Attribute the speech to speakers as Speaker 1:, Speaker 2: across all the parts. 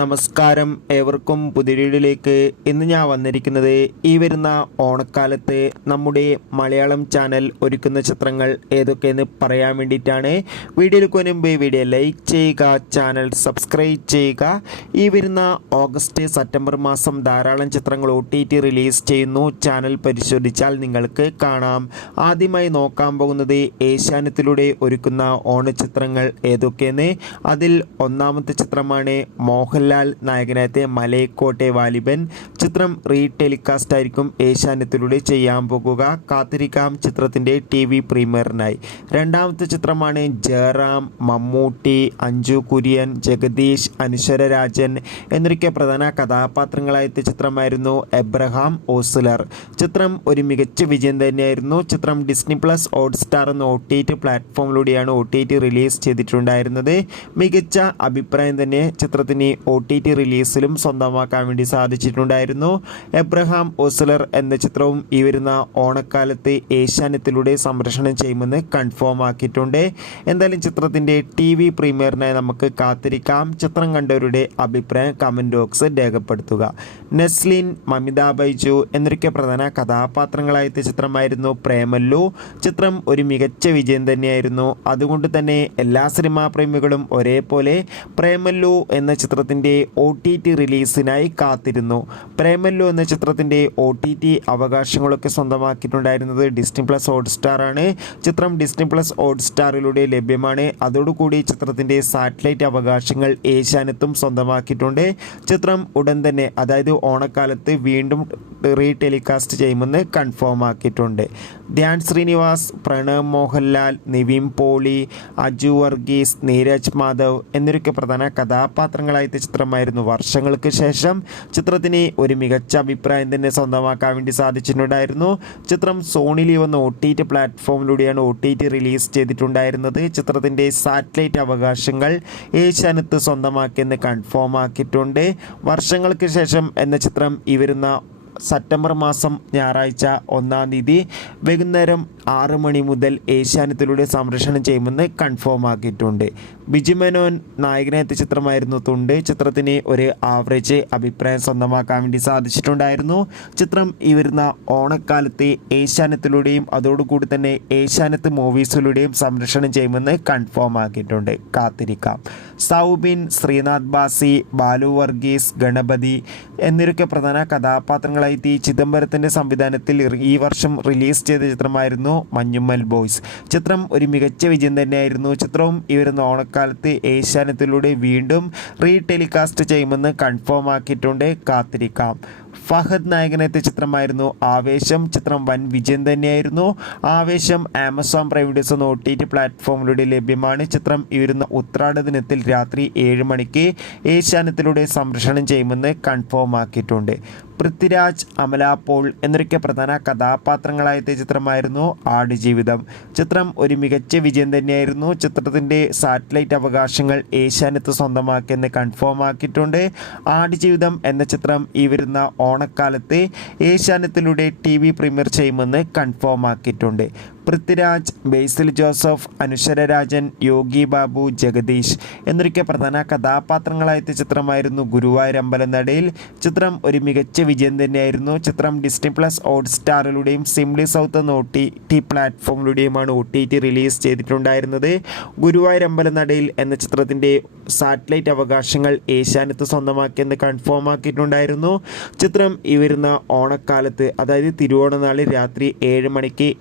Speaker 1: നമസ്കാരം ഏവർക്കും പുതിരീടിലേക്ക് ഇന്ന് ഞാൻ വന്നിരിക്കുന്നത് ഈ വരുന്ന ഓണക്കാലത്ത് നമ്മുടെ മലയാളം ചാനൽ ഒരുക്കുന്ന ചിത്രങ്ങൾ ഏതൊക്കെയെന്ന് പറയാൻ വേണ്ടിയിട്ടാണ്. വീഡിയോയിലേക്ക് മുൻപ് വീഡിയോ ലൈക്ക് ചെയ്യുക ചാനൽ സബ്സ്ക്രൈബ് ചെയ്യുക. ഈ വരുന്ന ഓഗസ്റ്റ് സെപ്റ്റംബർ മാസം ധാരാളം ചിത്രങ്ങൾ ഒ റിലീസ് ചെയ്യുന്നു. ചാനൽ പരിശോധിച്ചാൽ നിങ്ങൾക്ക് കാണാം. ആദ്യമായി നോക്കാൻ പോകുന്നത് ഏഷ്യാനത്തിലൂടെ ഒരുക്കുന്ന ഓണച്ചിത്രങ്ങൾ ഏതൊക്കെയെന്ന്. അതിൽ ഒന്നാമത്തെ ചിത്രമാണ് മോഹൻലാൽ നായകനായത്തെ മലയക്കോട്ടെ വാലിബൻ ചിത്രം റീ ടെലികാസ്റ്റ് ആയിരിക്കും ചെയ്യാൻ പോകുക. കാത്തിരിക്കാം ചിത്രത്തിന്റെ ടി വി പ്രീമിയറിനായി. രണ്ടാമത്തെ ചിത്രമാണ് ജയറാം മമ്മൂട്ടി അഞ്ജു കുര്യൻ ജഗദീഷ് അനുശ്വര രാജൻ എന്നൊക്കെ പ്രധാന കഥാപാത്രങ്ങളായത്തെ ചിത്രമായിരുന്നു എബ്രഹാം ഓസ്ലർ. ചിത്രം ഒരു മികച്ച വിജയം തന്നെയായിരുന്നു. ചിത്രം ഡിസ്നി പ്ലസ് ഹോട്ട് സ്റ്റാർ എന്ന ഒ ടി ടി പ്ലാറ്റ്ഫോമിലൂടെയാണ് ഒ ടി ടി റിലീസ് ചെയ്തിട്ടുണ്ടായിരുന്നത്. മികച്ച അഭിപ്രായം തന്നെ ചിത്രത്തിന് ഒ ടി ടി റിലീസിലും സ്വന്തമാക്കാൻ വേണ്ടി സാധിച്ചിട്ടുണ്ടായിരുന്നു. എബ്രഹാം ഒസ്ലർ എന്ന ചിത്രവും ഈ വരുന്ന ഓണക്കാലത്ത് ഏഷ്യാനെറ്റിലൂടെ സംരക്ഷണം ചെയ്യുമെന്ന് കൺഫേം ആക്കിയിട്ടുണ്ട്. എന്തായാലും ചിത്രത്തിന്റെ ടി വി പ്രീമിയറിനായി നമുക്ക് കാത്തിരിക്കാം. ചിത്രം കണ്ടവരുടെ അഭിപ്രായം കമന്റ് ബോക്സ് രേഖപ്പെടുത്തുക. നെസ്ലിൻ മമിത ബൈജു എന്നൊക്കെ പ്രധാന കഥാപാത്രങ്ങളായത്തെ ചിത്രമായിരുന്നു പ്രേമല്ലു. ചിത്രം ഒരു മികച്ച വിജയം തന്നെയായിരുന്നു. അതുകൊണ്ട് തന്നെ എല്ലാ സിനിമാ പ്രേമികളും ഒരേപോലെ പ്രേമല്ലു എന്ന ചിത്രത്തിന്റെ ഒ ടി ടി റിലീസിനായി കാത്തിരുന്നു. പ്രേമല്ലു എന്ന ചിത്രത്തിന്റെ ഒ ടി ടി അവകാശങ്ങളൊക്കെ സ്വന്തമാക്കിയിട്ടുണ്ടായിരുന്നത് ഡിസ്നി പ്ലസ് ഹോട്ട്സ്റ്റാർ ആണ്. ചിത്രം ഡിസ്നി പ്ലസ് ഹോട്ട് സ്റ്റാറിലൂടെ ലഭ്യമാണ്. അതോടുകൂടി ചിത്രത്തിന്റെ സാറ്റലൈറ്റ് അവകാശങ്ങൾ ഏഷ്യാനെത്തും സ്വന്തമാക്കിയിട്ടുണ്ട്. ചിത്രം ഉടൻ തന്നെ അതായത് ഓണക്കാലത്ത് വീണ്ടും റീ ടെലികാസ്റ്റ് ചെയ്യുമെന്ന് കൺഫേം ആക്കിയിട്ടുണ്ട്. ധ്യാൻ ശ്രീനിവാസ് പ്രണവ് മോഹൻലാൽ നിവിൻ പോളി അജു വർഗീസ് നീരജ് മാധവ് എന്നിവരൊക്കെ പ്രധാന കഥാപാത്രങ്ങളായ ചിത്രമായിരുന്നു. വർഷങ്ങൾക്ക് ശേഷം ചിത്രത്തിന് ഒരു മികച്ച അഭിപ്രായം തന്നെ സ്വന്തമാക്കാൻ വേണ്ടി സാധിച്ചിട്ടുണ്ടായിരുന്നു. ചിത്രം സോണി വന്ന ഒ ടി ടി പ്ലാറ്റ്ഫോമിലൂടെയാണ് ഒ ടി ടി റിലീസ് ചെയ്തിട്ടുണ്ടായിരുന്നത്. ചിത്രത്തിന്റെ സാറ്റലൈറ്റ് അവകാശങ്ങൾ ഏഷ്യാനത്ത് സ്വന്തമാക്കിയെന്ന് കൺഫേം ആക്കിയിട്ടുണ്ട്. വർഷങ്ങൾക്ക് ശേഷം എന്ന ചിത്രം ഈ വരുന്ന സെപ്റ്റംബർ മാസം ഞായറാഴ്ച ഒന്നാം തീയതി വൈകുന്നേരം ആറ് മണി മുതൽ ഏഷ്യാനെറ്റിലൂടെ സംരക്ഷണം ചെയ്യുമെന്ന് കൺഫേം ആക്കിയിട്ടുണ്ട്. ബിജു മേനോൻ നായകനെത്തിയ ചിത്രമായിരുന്നു തുണ്ട്. ചിത്രത്തിന് ഒരു ആവറേജ് അഭിപ്രായം സ്വന്തമാക്കാൻ വേണ്ടി സാധിച്ചിട്ടുണ്ടായിരുന്നു. ചിത്രം ഈ വരുന്ന ഓണക്കാലത്ത് ഏഷ്യാനെറ്റിലൂടെയും അതോടുകൂടി തന്നെ ഏഷ്യാനെറ്റ് മൂവീസിലൂടെയും സംരക്ഷണം ചെയ്യുമെന്ന് കൺഫേം ആക്കിയിട്ടുണ്ട്. കാത്തിരിക്കാം. സൗബിൻ ശ്രീനാഥ് ബാസി ബാലു വർഗീസ് ഗണപതി എന്നിവരൊക്കെ പ്രധാന കഥാപാത്രങ്ങളായി ടി ചിദംബരത്തിന്റെ സംവിധാനത്തിൽ ഈ വർഷം റിലീസ് ചെയ്ത ചിത്രമായിരുന്നു മഞ്ഞുമ്മൽ ബോയ്സ്. ചിത്രം ഒരു മികച്ച വിജയം തന്നെയായിരുന്നു. ചിത്രവും ഈ വരുന്ന ഓണക്കാലത്ത് ഏഷ്യാനത്തിലൂടെ വീണ്ടും റീ ടെലികാസ്റ്റ് ചെയ്യുമെന്ന് കൺഫേം ആക്കിയിട്ടുണ്ട് കാത്തിരിക്കാം. ഫഹദ് നായകനെത്തിയ ചിത്രമായിരുന്നു ആവേശം. ചിത്രം വൻ വിജയം തന്നെയായിരുന്നു. ആവേശം ആമസോൺ പ്രൈം വീഡിയോസ് എന്ന ഒ ടി ടി പ്ലാറ്റ്ഫോമിലൂടെ ലഭ്യമാണ്. ചിത്രം ഈ വരുന്ന ഉത്രാട ദിനത്തിൽ രാത്രി ഏഴ് മണിക്ക് ഏഷ്യാനത്തിലൂടെ സംരക്ഷണം ചെയ്യുമെന്ന് കൺഫേം ആക്കിയിട്ടുണ്ട്. പൃഥ്വിരാജ് അമല പോൾ എന്നൊക്കെ പ്രധാന കഥാപാത്രങ്ങളായത്തെ ചിത്രമായിരുന്നു ആടുജീവിതം ചിത്രം ഒരു മികച്ച വിജയം തന്നെയായിരുന്നു. ചിത്രത്തിന്റെ സാറ്റലൈറ്റ് അവകാശങ്ങൾ ഏഷ്യാനത്ത് സ്വന്തമാക്കിയെന്ന് കൺഫേം ആക്കിയിട്ടുണ്ട്. ആടുജീവിതം എന്ന ചിത്രം ഈ വരുന്ന ഓണക്കാലത്ത് ഏഷ്യാനെറ്റിലൂടെ ടി വി പ്രീമിയർ ചെയ്യുമെന്ന് കൺഫേം ആക്കിയിട്ടുണ്ട്. പൃഥ്വിരാജ് ബേസിൽ ജോസഫ് അനുശ്വര രാജൻ യോഗി ബാബു ജഗദീഷ് എന്നൊരിക്കെ പ്രധാന കഥാപാത്രങ്ങളായ ചിത്രമായിരുന്നു ഗുരുവായൂർ അമ്പലനടയിൽ. ചിത്രം ഒരു മികച്ച വിജയം തന്നെയായിരുന്നു. ചിത്രം ഡിസ്നി പ്ലസ് ഹോട്ട് സ്റ്റാറിലൂടെയും സിംലി സൗത്ത് എന്ന ഒ ടി ടി പ്ലാറ്റ്ഫോമിലൂടെയുമാണ് ഒ ടി ടി റിലീസ് ചെയ്തിട്ടുണ്ടായിരുന്നത്. ഗുരുവായൂർ അമ്പലനടയിൽ എന്ന ചിത്രത്തിന്റെ സാറ്റലൈറ്റ് അവകാശങ്ങൾ ഏഷ്യാനത്ത് സ്വന്തമാക്കിയെന്ന് കൺഫേം ആക്കിയിട്ടുണ്ടായിരുന്നു. ചിത്രം ഈ വരുന്ന ഓണക്കാലത്ത് അതായത് തിരുവോണനാളിൽ രാത്രി ഏഴ് മണിക്ക്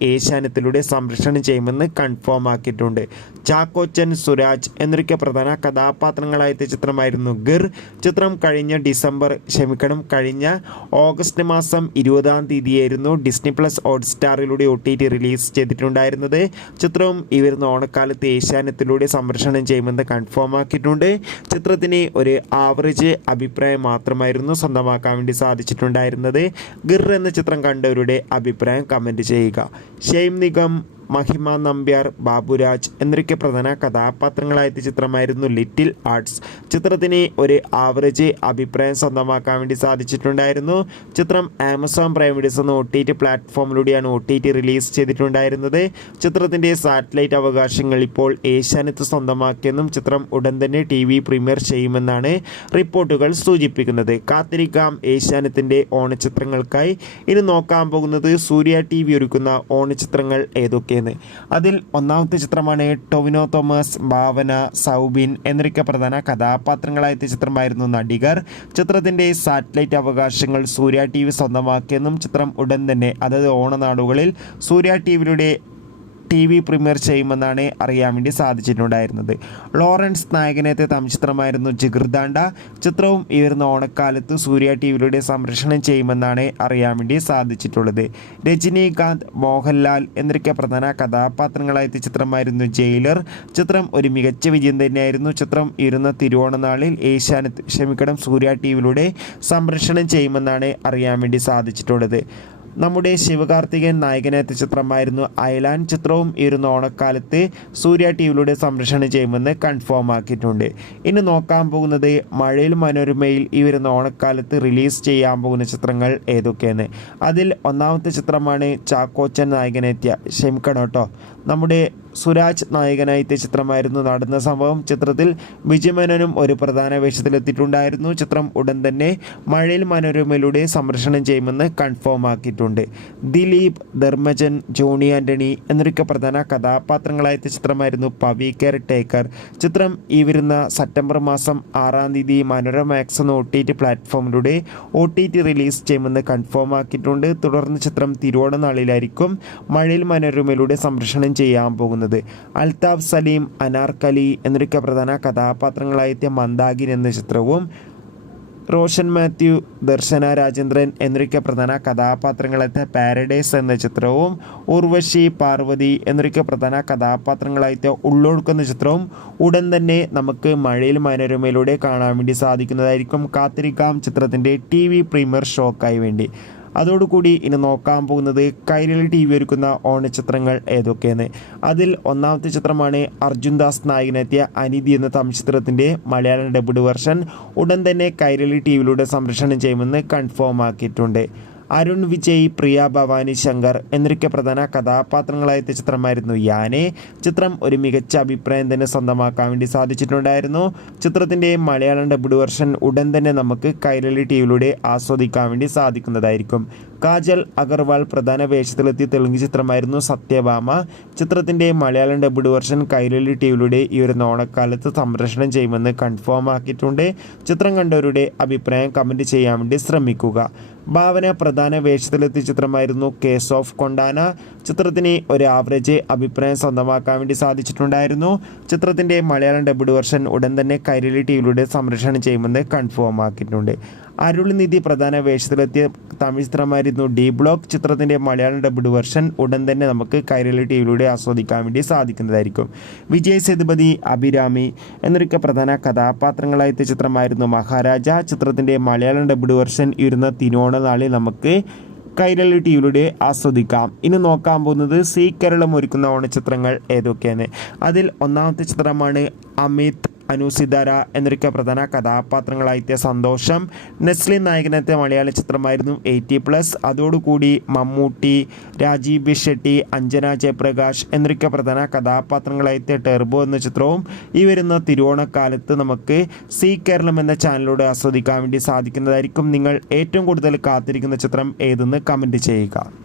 Speaker 1: ഏഷ്യാനെറ്റിലൂടെ സംരക്ഷണം ചെയ്യുമെന്ന് കൺഫേം ആക്കിയിട്ടുണ്ട്. ചാക്കോച്ചൻ സുരാജ് എന്നൊക്കെ പ്രധാന കഥാപാത്രങ്ങളായ ചിത്രമായിരുന്നു ഗിർ. ചിത്രം കഴിഞ്ഞ ഡിസംബർ ക്ഷമിക്കണം കഴിഞ്ഞ ഓഗസ്റ്റ് മാസം ഇരുപതാം തീയതിയായിരുന്നു ഡിസ്നി പ്ലസ് ഹോട്ട്സ്റ്റാറിലൂടെ ഒ ടി ടി റിലീസ് ചെയ്തിട്ടുണ്ടായിരുന്നത്. ചിത്രവും വരുന്ന ഓണക്കാലത്ത് ഏഷ്യാനത്തിലൂടെ സംരക്ഷണം ചെയ്യുമെന്ന് കൺഫേം ആക്കിയിട്ടുണ്ട്. ചിത്രത്തിന് ഒരു ആവറേജ് അഭിപ്രായം മാത്രമായിരുന്നു സ്വന്തമാക്കാൻ വേണ്ടി സാധിച്ചിട്ടുണ്ടായിരുന്നത്. ഗിർ എന്ന ചിത്രം കണ്ടവരുടെ അഭിപ്രായം കമന്റ് ചെയ്യുക. ഷെയ്ം നിഗം welcome മഹിമ നമ്പ്യാർ ബാബുരാജ് എന്നൊക്കെ പ്രധാന കഥാപാത്രങ്ങളായ ചിത്രമായിരുന്നു ലിറ്റിൽ ആർട്സ് ചിത്രത്തിന് ഒരു ആവറേജ് അഭിപ്രായം സ്വന്തമാക്കാൻ വേണ്ടി സാധിച്ചിട്ടുണ്ടായിരുന്നു. ചിത്രം ആമസോൺ പ്രൈം വീഡിയോസ് എന്ന ഒ ടി ടി പ്ലാറ്റ്ഫോമിലൂടെയാണ് ഒ ടി ടി റിലീസ് ചെയ്തിട്ടുണ്ടായിരുന്നത്. ചിത്രത്തിന്റെ സാറ്റലൈറ്റ് അവകാശങ്ങൾ ഇപ്പോൾ ഏഷ്യാനെറ്റ് സ്വന്തമാക്കിയെന്നും ചിത്രം ഉടൻ തന്നെ ടി വി പ്രീമിയർ ചെയ്യുമെന്നാണ് റിപ്പോർട്ടുകൾ സൂചിപ്പിക്കുന്നത്. കാത്തിരിക്കാം ഏഷ്യാനെറ്റിന്റെ ഓണച്ചിത്രങ്ങൾക്കായി ഇനി നോക്കാൻ പോകുന്നത് സൂര്യ ടി വി ഒരുക്കുന്ന ഓണച്ചിത്രങ്ങൾ ഏതൊക്കെയെന്ന് അതിൽ ഒന്നാമത്തെ ചിത്രമാണ് ടൊവിനോ തോമസ് ഭാവന സൗബിൻ എന്നൊക്കെ പ്രധാന കഥാപാത്രങ്ങളായ ചിത്രമായിരുന്നു നടികർ. ചിത്രത്തിന്റെ സാറ്റലൈറ്റ് അവകാശങ്ങൾ സൂര്യ ടി വി സ്വന്തമാക്കിയെന്നും ചിത്രം ഉടൻ തന്നെ അതായത് ഓണനാടുകളിൽ സൂര്യ ടി വിയുടെ ടി വി പ്രീമിയർ ചെയ്യുമെന്നാണ് അറിയാൻ വേണ്ടി സാധിച്ചിട്ടുണ്ടായിരുന്നത്. ലോറൻസ് നായകനത്തെ തമിഴ്ചിത്രമായിരുന്നു ചിത്രമായിരുന്നു ജിഗർദാണ്ട ചിത്രവും ഈ വരുന്ന ഓണക്കാലത്ത് സൂര്യ ടി വിയിലൂടെ സംരക്ഷണം ചെയ്യുമെന്നാണ് അറിയാൻ വേണ്ടി സാധിച്ചിട്ടുള്ളത്. രജനീകാന്ത് മോഹൻലാൽ എന്നൊക്കെ പ്രധാന കഥാപാത്രങ്ങളായ ചിത്രമായിരുന്നു ജയിലർ. ചിത്രം ഒരു മികച്ച വിജയം തന്നെയായിരുന്നു. ചിത്രം ഇരുന്ന തിരുവോണനാളിൽ ഏഷ്യാനെറ്റ് ക്ഷമിക്കണം സൂര്യ ടി വിയിലൂടെ സംരക്ഷണം ചെയ്യുമെന്നാണ് അറിയാൻ വേണ്ടി സാധിച്ചിട്ടുള്ളത്. നമ്മുടെ ശിവകാർത്തികൻ നായകനെത്തിയ ചിത്രമായിരുന്നു ഐലാൻഡ് ചിത്രവും. ഒരു ഓണക്കാലത്ത് സൂര്യ ടി വിയിലൂടെ സംരക്ഷണം ചെയ്യുമെന്ന് കൺഫേം ആക്കിയിട്ടുണ്ട്. ഇനി നോക്കാൻ പോകുന്നത് മഴയിൽ മനോരമയിൽ ഈ വരുന്ന ഓണക്കാലത്ത് റിലീസ് ചെയ്യാൻ പോകുന്ന ചിത്രങ്ങൾ ഏതൊക്കെയാണ് അതിൽ ഒന്നാമത്തെ ചിത്രമാണ് ചാക്കോച്ചൻ നായകനെത്തിയ ക്ഷമിക്കണം കേട്ടോ. നമ്മുടെ സുരാജ് നായകനായിത്തെ ചിത്രമായിരുന്നു നടന്ന സംഭവം. ചിത്രത്തിൽ വിജയമേനോനും ഒരു പ്രധാന വേഷത്തിലെത്തിയിട്ടുണ്ടായിരുന്നു. ചിത്രം ഉടൻ തന്നെ മഴയിൽ മനോരമയിലൂടെ സംരക്ഷണം ചെയ്യുമെന്ന് കൺഫേം ആക്കിയിട്ടുണ്ട്. ദിലീപ് ധർമ്മജൻ ജോണി ആന്റണി എന്നൊക്കെ പ്രധാന കഥാപാത്രങ്ങളായ ചിത്രമായിരുന്നു പവി കെയർ ടേക്കർ ചിത്രം ഈ വരുന്ന സെപ്റ്റംബർ മാസം ആറാം തീയതി മനോരമ ആക്സ് എന്ന ഒ ടി ടി പ്ലാറ്റ്ഫോമിലൂടെ ഒ ടി ടി റിലീസ് ചെയ്യുമെന്ന് കൺഫേം ആക്കിയിട്ടുണ്ട്. തുടർന്ന് ചിത്രം തിരുവോണ നാളിലായിരിക്കും മഴയിൽ മനോരമയിലൂടെ സംരക്ഷണം ചെയ്യാൻ പോകുന്നത്. അൽതാഫ് സലീം അനാർക്കലി എന്നൊക്കെ പ്രധാന കഥാപാത്രങ്ങളായെത്തിയ മന്ദാഗിൻ എന്ന ചിത്രവും റോഷൻ മാത്യു ദർശന രാജേന്ദ്രൻ എന്നൊക്കെ പ്രധാന കഥാപാത്രങ്ങളെത്തിയ പാരഡൈസ് എന്ന ചിത്രവും ഉർവശി പാർവതി എന്നൊക്കെ പ്രധാന കഥാപാത്രങ്ങളായിത്തെ ഉള്ളൊഴുക്കുന്ന ചിത്രവും ഉടൻ തന്നെ നമുക്ക് മഴയിൽ മനോരമയിലൂടെ കാണാൻ വേണ്ടി സാധിക്കുന്നതായിരിക്കും കാത്തിരിക്കാം ചിത്രത്തിന്റെ ടി വി പ്രീമിയർ ഷോക്കായി വേണ്ടി. അതോടുകൂടി ഇനി നോക്കാൻ പോകുന്നത് കൈരളി ടി വി ഒരുക്കുന്ന ഓണച്ചിത്രങ്ങൾ ഏതൊക്കെയെന്ന്. അതിൽ ഒന്നാമത്തെ ചിത്രമാണ് അർജുൻ ദാസ് നായകനെത്തിയ അനിതി എന്ന തമിഴ് ചിത്രത്തിന്റെ മലയാളം ഡബ്ഡ് വെർഷൻ. ഉടൻ തന്നെ കൈരളി ടി വിയിലൂടെ സംരക്ഷണം ചെയ്യുമെന്ന് കൺഫേം ആക്കിയിട്ടുണ്ട്. അരുൺ വിജയ് പ്രിയ ഭവാനി ശങ്കർ എന്നൊക്കെ പ്രധാന കഥാപാത്രങ്ങളായ ചിത്രമായിരുന്നു യാനെ. ചിത്രം ഒരു മികച്ച അഭിപ്രായം തന്നെ സ്വന്തമാക്കാൻ വേണ്ടി സാധിച്ചിട്ടുണ്ടായിരുന്നു. ചിത്രത്തിന്റെ മലയാളം ഡബ്ഡ് വെർഷൻ ഉടൻ തന്നെ നമുക്ക് കൈരളി ടി വിയിലൂടെ ആസ്വദിക്കാൻ വേണ്ടി സാധിക്കുന്നതായിരിക്കും. കാജൽ അഗർവാൾ പ്രധാന വേഷത്തിലെത്തിയ തെലുങ്ക് ചിത്രമായിരുന്നു സത്യഭാമ. ചിത്രത്തിന്റെ മലയാളം ഡബ്ഡ് വെർഷൻ കൈരളി ടി വിയിലൂടെ ഈ ഒരു ഓണക്കാലത്ത് സംരക്ഷണം ചെയ്യുമെന്ന് കൺഫേം ആക്കിയിട്ടുണ്ട്. ചിത്രം കണ്ടവരുടെ അഭിപ്രായം കമന്റ് ചെയ്യാൻ വേണ്ടി ശ്രമിക്കുക. ഭാവന പ്രധാന വേഷത്തിലെത്തിയ ചിത്രമായിരുന്നു കേസ് ഓഫ് കൊണ്ടാന ചിത്രത്തിന് ഒരു ആവറേജ് അഭിപ്രായം സ്വന്തമാക്കാൻ വേണ്ടി സാധിച്ചിട്ടുണ്ടായിരുന്നു. ചിത്രത്തിന്റെ മലയാളം ഡബ്ഡ് വെർഷൻ ഉടൻ തന്നെ കൈരളി ടി വിയിലൂടെ സംരക്ഷണം ചെയ്യുമെന്ന് കൺഫേം ആക്കിയിട്ടുണ്ട്. അരുൾനിധി പ്രധാന വേഷത്തിലെത്തിയ തമിഴ് ചിത്രമായിരുന്നു ഡി ബ്ലോക്ക്. ചിത്രത്തിന്റെ മലയാളം ഡബ്ഡ് വെർഷൻ ഉടൻ തന്നെ നമുക്ക് കൈരളി ടി വിയിലൂടെ ആസ്വദിക്കാൻ വേണ്ടി സാധിക്കുന്നതായിരിക്കും. വിജയ് സേതുപതി അഭിരാമി എന്നൊക്കെ പ്രധാന കഥാപാത്രങ്ങളായ ചിത്രമായിരുന്നു മഹാരാജ. ചിത്രത്തിന്റെ മലയാളം ഡബ്ഡ് വെർഷൻ ഇരുന്ന തിരുവോണ നാളിൽ നമുക്ക് കൈരളി ടി വിയിലൂടെ ആസ്വദിക്കാം. ഇനി നോക്കാൻ പോകുന്നത് സി കേരളം ഒരുക്കുന്ന ഓണച്ചിത്രങ്ങൾ ഏതൊക്കെയാണ്? അതിൽ ഒന്നാമത്തെ ചിത്രമാണ് അമിത് അനുസിതാര എന്നൊരുക്ക പ്രധാന കഥാപാത്രങ്ങളായിത്തിയ സന്തോഷം നെസ്ലി നായകനത്തെ മലയാള ചിത്രമായിരുന്നു എയ്റ്റി പ്ലസ് അതോടുകൂടി മമ്മൂട്ടി രാജീവ് ഷെട്ടി അഞ്ജന ജയപ്രകാശ് എന്നൊരുക്ക പ്രധാന കഥാപാത്രങ്ങളായിത്തിയ ടെർബോ എന്ന ചിത്രവും ഈ വരുന്ന തിരുവോണക്കാലത്ത് നമുക്ക് സി കേരളം എന്ന ചാനലിലൂടെ ആസ്വദിക്കാൻ വേണ്ടി സാധിക്കുന്നതായിരിക്കും. നിങ്ങൾ ഏറ്റവും കൂടുതൽ കാത്തിരിക്കുന്ന ചിത്രം ഏതെന്ന് കമന്റ് ചെയ്യുക.